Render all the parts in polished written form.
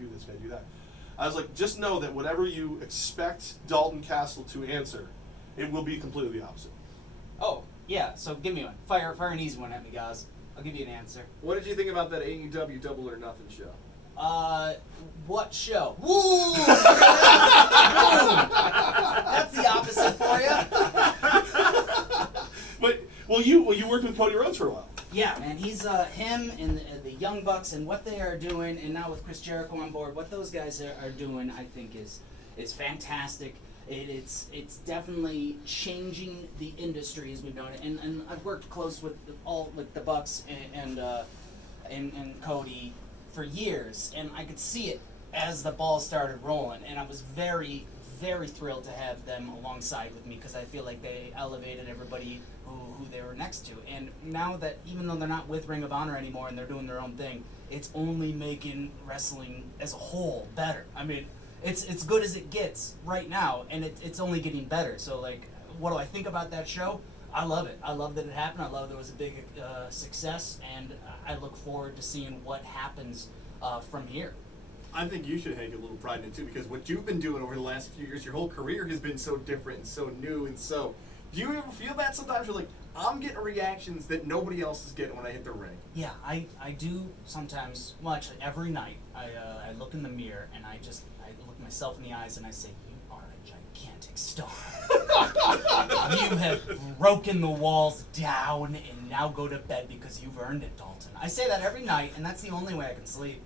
do this? Can I do that? I was like, just know that whatever you expect Dalton Castle to answer, it will be completely the opposite. Oh, yeah, so give me one. Fire an easy one at me, guys. I'll give you an answer. What did you think about that AEW Double or Nothing show? What show? Woo! Boom! That's the opposite for you. But you worked with Cody Rhodes for a while. Yeah, man, he's him and the Young Bucks and what they are doing, and now with Chris Jericho on board, what those guys are doing, I think is fantastic. It's definitely changing the industry as we've known it, and I've worked close with the Bucks and Cody for years, and I could see it as the ball started rolling, and I was very, very thrilled to have them alongside with me because I feel like they elevated everybody who they were next to. And now that, even though they're not with Ring of Honor anymore and they're doing their own thing, it's only making wrestling as a whole better. I mean, it's good as it gets right now, and it's only getting better. So, like, what do I think about that show? I love it. I love that it happened. I love that it was a big success, and I look forward to seeing what happens from here. I think you should take a little pride in it too, because what you've been doing over the last few years, your whole career has been so different and so new and so. Do you ever feel that sometimes? You're like, I'm getting reactions that nobody else is getting when I hit the ring. Yeah, I do sometimes. Well, actually, every night I look in the mirror and I look myself in the eyes and I say, "You are a gigantic star. You have broken the walls down, and now go to bed because you've earned it, Dalton." I say that every night, and that's the only way I can sleep.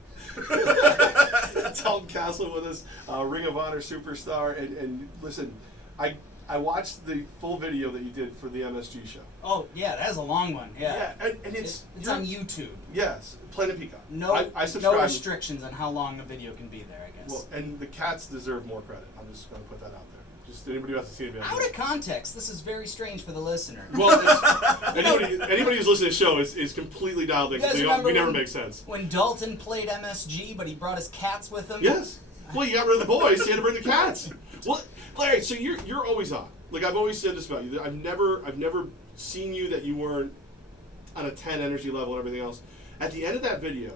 Dalton Castle with us, Ring of Honor superstar, and listen, I watched the full video that you did for the MSG show. Oh yeah, that is a long one. Yeah, and it's on YouTube. Yes, Planet Peacock. No, I subscribe. No restrictions on how long a video can be there, I guess. Well, and the cats deserve more credit. I'm just going to put that out there. Just anybody who has to see it. Out of context, this is very strange for the listener. Well, anybody who's listening to the show is completely dialed in because we never make sense. When Dalton played MSG, but he brought his cats with him? Yes. Well, you got rid of the boys, so you had to bring the cats. Well, Larry, so you're always on. Like, I've always said this about you. I've never seen you that you weren't on a 10 energy level and everything else. At the end of that video,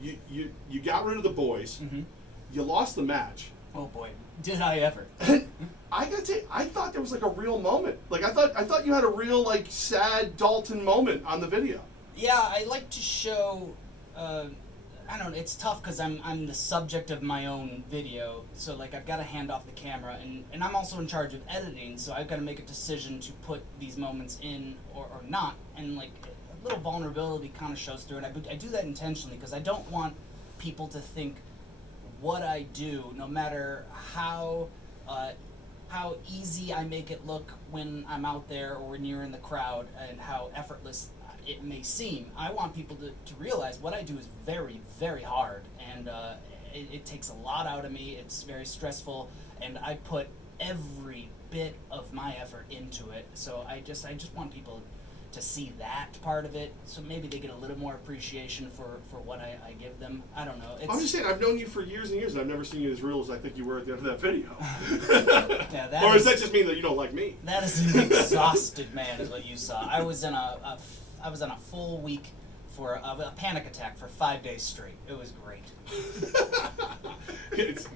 you got rid of the boys. Mm-hmm. You lost the match. Oh boy, did I ever! I gotta say, I thought there was like a real moment. Like I thought you had a real like sad Dalton moment on the video. Yeah, I like to show. I don't know. It's tough because I'm the subject of my own video, so like I've got to hand off the camera, and I'm also in charge of editing, so I've got to make a decision to put these moments in or not, and like a little vulnerability kind of shows through, and I do that intentionally because I don't want people to think what I do, no matter how easy I make it look when I'm out there or when you're in the crowd, and how effortless it may seem. I want people to realize what I do is very, very hard, and it takes a lot out of me. It's very stressful, and I put every bit of my effort into it. So I just want people to see that part of it, so maybe they get a little more appreciation for what I give them. I don't know. I'm just saying, I've known you for years and years, and I've never seen you as real as I think you were at the end of that video. Yeah, or does that just mean that you don't like me? That is an exhausted man, is what you saw. I was in a full week for a panic attack for 5 days straight. It was great.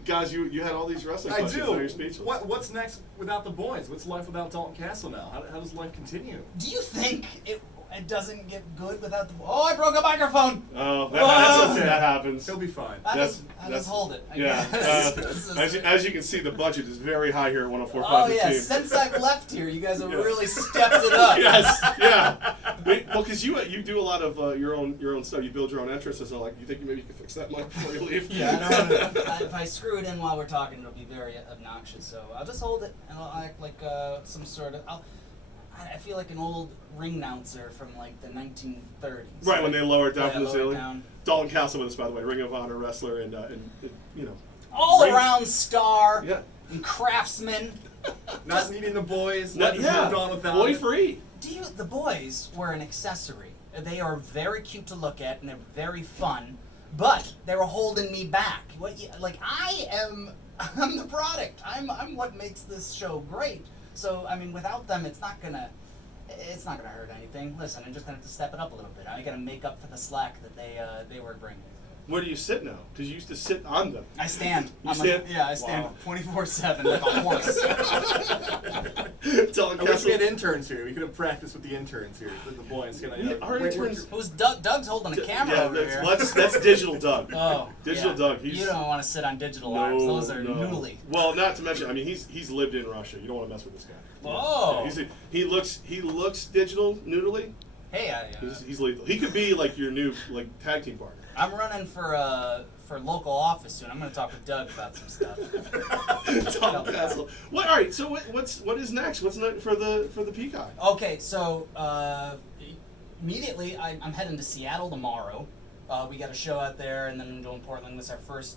Guys, you had all these wrestling I questions. do. You're speechless. What's next without the boys? What's life without Dalton Castle now? How does life continue? Do you think it doesn't get good without the... Oh, I broke a microphone! Oh, that's okay. That happens. He'll be fine. I just hold it. Yeah. As you can see, the budget is very high here at 104.5 Oh, The yeah. Team. Since I've left here, you guys have really stepped it up. Yes, yeah. Well, because you do a lot of your own stuff. You build your own entrances. So, like, you think maybe you can fix that mic before you leave? Yeah, I know. If I screw it in while we're talking, it'll be very obnoxious. So I'll just hold it, and I'll act like some sort of... I feel like an old ring announcer from like the 1930s. Right, when they lower it down from the ceiling. Down. Dalton Castle with us, by the way, Ring of Honor wrestler and you know. All-around star. Yeah. And craftsman. Not needing the boys. Moved on without boy free. The boys were an accessory. They are very cute to look at and they're very fun, but they were holding me back. I'm the product. I'm what makes this show great. So, I mean, without them, it's not gonna hurt anything. Listen, I'm just gonna have to step it up a little bit. I gotta make up for the slack that they were bringing. Where do you sit now? Because you used to sit on them. I stand. You stand? I stand Wow. 24/7 like a horse. Telling I wish we Castle. had interns here. We could have practiced with the interns here, the boys. Our interns- Who's Doug? Doug's holding a camera Yeah, over here. that's digital Doug. Oh, Digital yeah. Doug. He's, You don't want to sit on digital arms. Those are noodly. Well, not to mention, I mean, he's lived in Russia. You don't want to mess with this guy. Whoa. Yeah, he looks digital noodly. Hey, He's lethal. He could be like your new like tag team partner. I'm running for local office soon. I'm going to talk with Doug about some stuff. Tom Castle. What? All right. So what is next? What's next for the Peacock? Okay, so immediately I'm heading to Seattle tomorrow. We got a show out there, and then I'm doing Portland. This is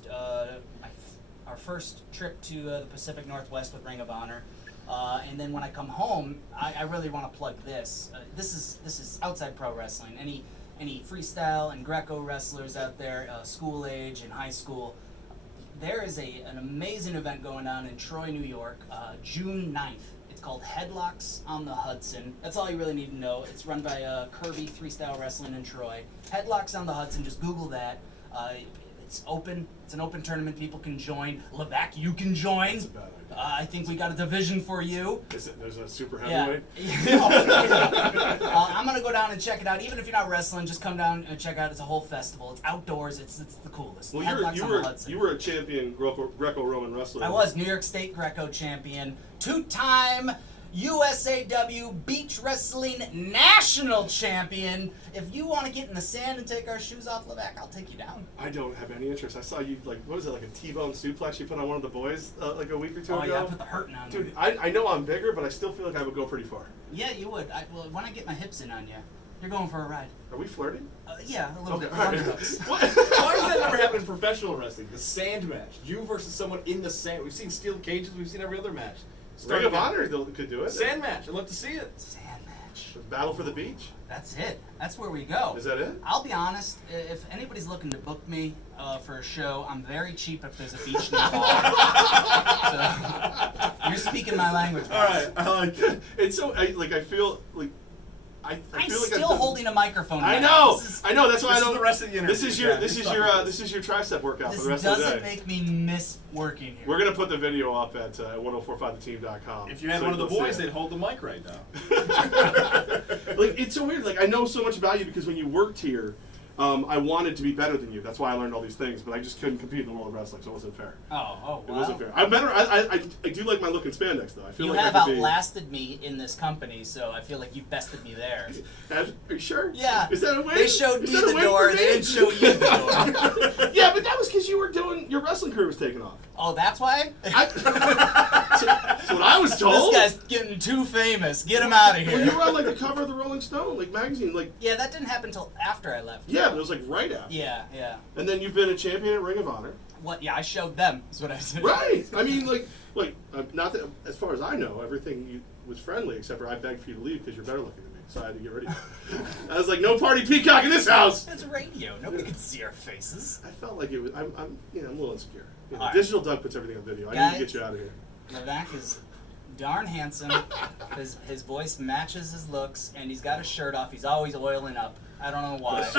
our first trip to the Pacific Northwest with Ring of Honor. And then when I come home, I really want to plug this. This is outside pro wrestling. Any freestyle and Greco wrestlers out there, school age and high school, there is an amazing event going on in Troy, New York, June 9th. It's called Headlocks on the Hudson. That's all you really need to know. It's run by Kirby Freestyle Wrestling in Troy. Headlocks on the Hudson, just Google that. It's open. It's an open tournament. People can join. Levac, you can join. That's a bad idea. I think we got a division for you. There's a super Yeah. heavyweight. I'm gonna go down and check it out. Even if you're not wrestling, just come down and check it out. It's a whole festival. It's outdoors. It's the coolest. Well, Headlocks on the Hudson. you were a champion Greco-Roman wrestler. I was New York State Greco champion, 2-time USAW Beach Wrestling National Champion. If you want to get in the sand and take our shoes off, Levac, I'll take you down. I don't have any interest. I saw you like what was it like a T-bone suplex you put on one of the boys like a week or two Oh ago. yeah, I put the hurting on Dude, you. I know I'm bigger, but I still feel like I would go pretty far. Yeah, you would. Well, when I get my hips in on you, you're going for a ride. Are we flirting? Yeah, a little bit. all right. Underhooks. What? Why does that never happen in professional wrestling? The sand match. You versus someone in the sand. We've seen steel cages. We've seen every other match. Ring of Honor could do it. Sand match. I'd love to see it. Sand match. Battle for the beach. That's it. That's where we go. Is that it? I'll be honest. If anybody's looking to book me for a show, I'm very cheap if there's a beach nearby. So you're speaking my language. All right. I like it. It's so I feel like I I'm feel like still I've done- holding a microphone. I right know. now. This I know. That's why I This is don't. the rest of the interview. This is your tricep workout This for the rest of the doesn't day. make me miss working here. We're gonna put the video up at 1045theteam.com. If you had so one of the can see boys, it. they'd hold the mic right now. Like it's so weird. Like I know so much about you because when you worked here, I wanted to be better than you. That's why I learned all these things, but I just couldn't compete in the world of wrestling, so it wasn't fair. Oh, It well. wasn't fair. I'm better. I do like my look in spandex though. I feel You like have I could outlasted me in this company, so I feel like you bested me there. Are you sure? Yeah. Is that a win? They showed Is me that a the win door, for they me? didn't show you the door. Yeah, but that was because you were doing your wrestling career was taking off. Oh, that's why? That's what I was This told. guy's getting too famous. Get him out of Well, you here. were on like the cover of the Rolling Stone like magazine, like Yeah, that didn't happen until after I left. yeah, but it was like right after. Yeah. And then you've been a champion at Ring of Honor. What? Yeah, I showed them. Is what I said. Right. I mean, like not that as far as I know, everything was friendly except for I begged for you to leave because you're better looking than me, so I had to get rid of you. I was like, no party peacock in this house. It's radio. Nobody can see our faces. I felt like it was. I'm a little insecure. You know, All right. Digital Doug puts everything on video. I need Guys. to get you out of here. Levac is darn handsome. His voice matches his looks, and he's got his shirt off. He's always oiling up. I don't know why. It's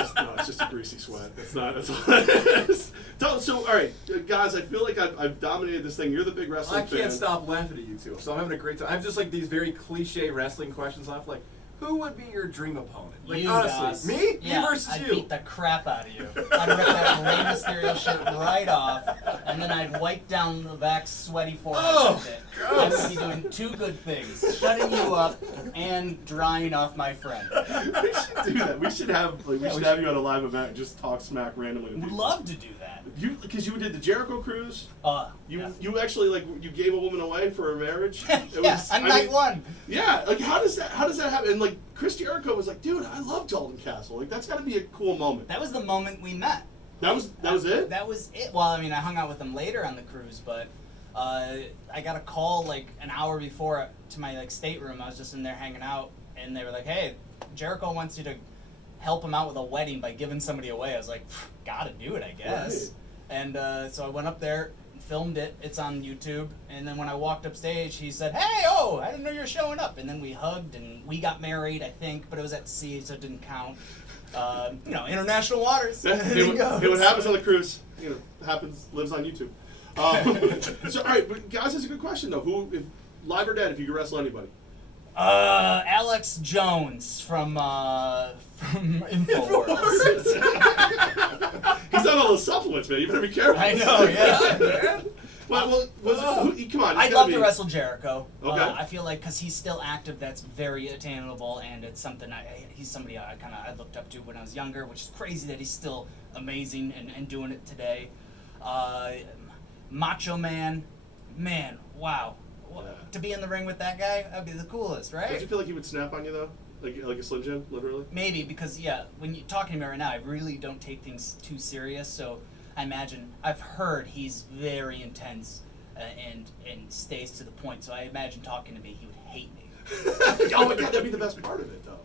just a greasy sweat. It's not. That's all it is. So, all right, guys. I feel like I've dominated this thing. You're the big wrestling I fan. can't stop laughing at you two. So I'm having a great time. I have just like these very cliche wrestling questions left. Like, who would be your dream opponent? Like, You, honestly, Dawes. me? Yeah, Me versus I'd you. beat the crap out of you. I'd rip that Rey Mysterio shirt right off, and then I'd wipe down Levac's sweaty forehead Oh, with it. I gross. would be doing two good things: shutting you up and drying off my friend. We should do that. We should have we have you at a live event and just talk smack randomly. to Would people. love to do that. Because you did the Jericho cruise. Yeah. You actually you gave a woman away for her marriage. Yeah, on night one. Yeah, like how does that happen? And like Chris Jericho was like, dude, I love Dalton Castle. Like that's got to be a cool moment. That was the moment we met. That was it. That was it. Well, I mean, I hung out with him later on the cruise, but I got a call like an hour before to my stateroom. I was just in there hanging out, and they were like, "Hey, Jericho wants you to help him out with a wedding by giving somebody away." I was like, "Gotta do it, I guess." Right. And so I went up there, filmed it. It's on YouTube. And then when I walked up stage, he said, "Hey, I didn't know you were showing up." And then we hugged, and we got married, I think, but it was at sea, so it didn't count. International waters. Hey, what happens on the cruise, lives on YouTube. So, all right, but guys, that's a good question though. Who, if live or dead, if you could wrestle anybody? Alex Jones from Infowars. He's on all those supplements, man. You better be careful. I know, yeah. Come on. I'd love to wrestle Jericho. Okay. I feel like because he's still active, that's very attainable, and it's something he's somebody I looked up to when I was younger, which is crazy that he's still amazing and doing it today. Macho Man, wow. Yeah. To be in the ring with that guy, that'd be the coolest, right? Don't you feel like he would snap on you though, like a Slim Jim, literally? Maybe because when you're talking to me right now, I really don't take things too serious. So I imagine I've heard he's very intense and stays to the point. So I imagine talking to me, he would hate me. Oh my God, that'd be the best part of it though.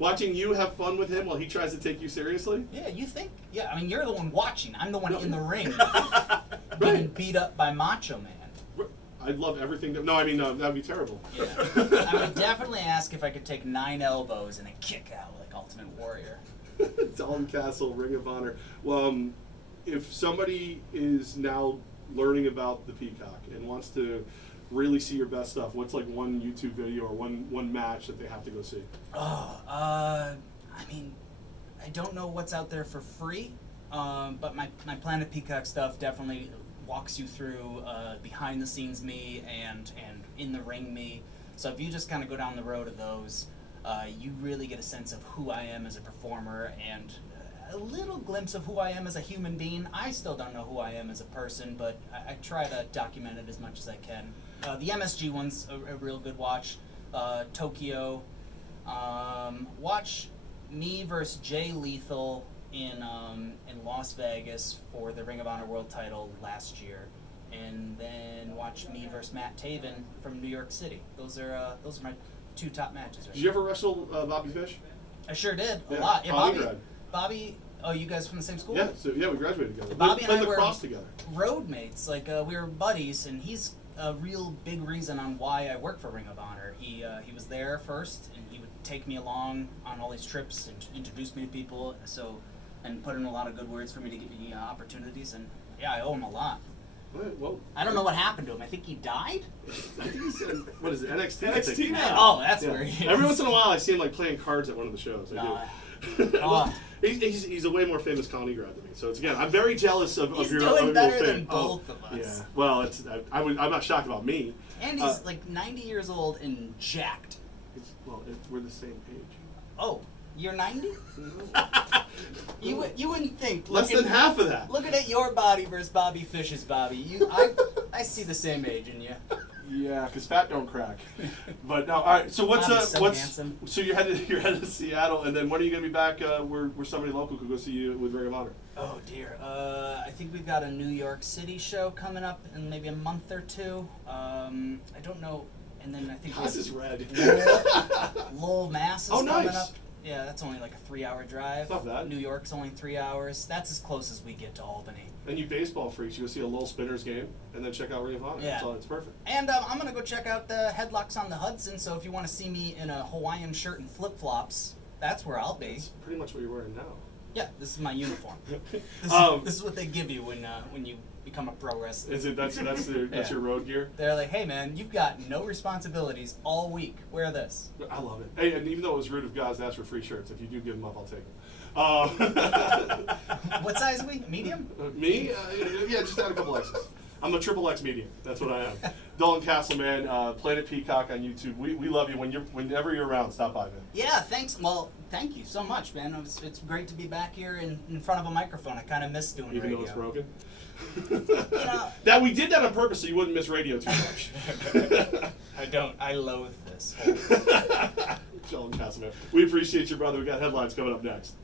Watching you have fun with him while he tries to take you seriously. Yeah, you think? Yeah, I mean you're the one watching. I'm the one in the ring, Right. getting beat up by Macho Man. I'd love everything. That'd be terrible. Yeah. I would definitely ask if I could take 9 elbows and a kick out like Ultimate Warrior. Dalton Castle, Ring of Honor. Well, if somebody is now learning about the Peacock and wants to really see your best stuff, what's like one YouTube video or one match that they have to go see? I mean, I don't know what's out there for free, but my Planet Peacock stuff definitely walks you through behind the scenes me and in the ring me. So if you just kind of go down the road of those, you really get a sense of who I am as a performer and a little glimpse of who I am as a human being. I still don't know who I am as a person, but I try to document it as much as I can. The MSG one's a real good watch. Tokyo. Watch me versus Jay Lethal in Las Vegas for the Ring of Honor World Title last year, and then watch me versus Matt Taven from New York City. Those are my 2 top matches. Right Did you ever wrestle Bobby Fish? I sure did a Yeah, lot. Yeah, Grad. Bobby. Oh, you guys from the same school? Yeah, we graduated together. Bobby we played and I lacrosse were together. road mates. Like we were buddies, and he's a real big reason on why I work for Ring of Honor. He was there first, and he would take me along on all these trips and introduce me to people. And put in a lot of good words for me to give me opportunities, and I owe him a lot. Well, I don't know what happened to him. I think he died. I think he's in, what is it, NXT? NXT now. Oh, that's Yeah. where he is. Every once in a while, I see him like playing cards at one of the shows. I do. Well, he's a way more famous Colony grad than me. So it's, again, I'm very jealous of He's your doing of better your than fame. both of us. Yeah. Well, I'm not shocked about me. And he's like 90 years old and jacked. We're the same age. Oh, you're 90? You wouldn't think. Less than half of that. Looking at your body versus Bobby Fish's body, I see the same age in you. Yeah, because fat don't crack. But no, all right. So Bobby's so handsome. so you're headed to Seattle, and then when are you going to be back? Where somebody local could go see you with Ring of Honor? Oh dear. I think we've got a New York City show coming up in maybe a month or 2. I don't know. And then I think House is red. Lowell, Mass is Oh, coming nice. up. Yeah, that's only like a 3-hour drive. Not bad. New York's only 3 hours. That's as close as we get to Albany. And you baseball freaks, you go see a Lowell Spinners game, and then check out Ring of Honor. Yeah. It's perfect. And I'm going to go check out the Headlocks on the Hudson, so if you want to see me in a Hawaiian shirt and flip-flops, that's where I'll be. It's pretty much what you're wearing now. Yeah, this is my uniform. This is what they give you when you become a pro wrestler. Is it that's Yeah. your road gear? They're like, hey man, you've got no responsibilities all week. Wear this. I love it. Hey, and even though it was rude of guys to ask for free shirts, if you do give them up, I'll take them. What size are we? Medium? Me? Yeah, just add a couple X's. I'm a triple X medium. That's what I am. Dalton Castle, man. Planet Peacock on YouTube. We love you. Whenever you're around, stop by, man. Yeah, thanks. Well, thank you so much, man. It's great to be back here in front of a microphone. I kind of miss doing Even radio. though it's broken. know- That we did that on purpose so you wouldn't miss radio too much. I don't. I loathe this. Dalton Castle, man. We appreciate you, brother. We got headlines coming up next.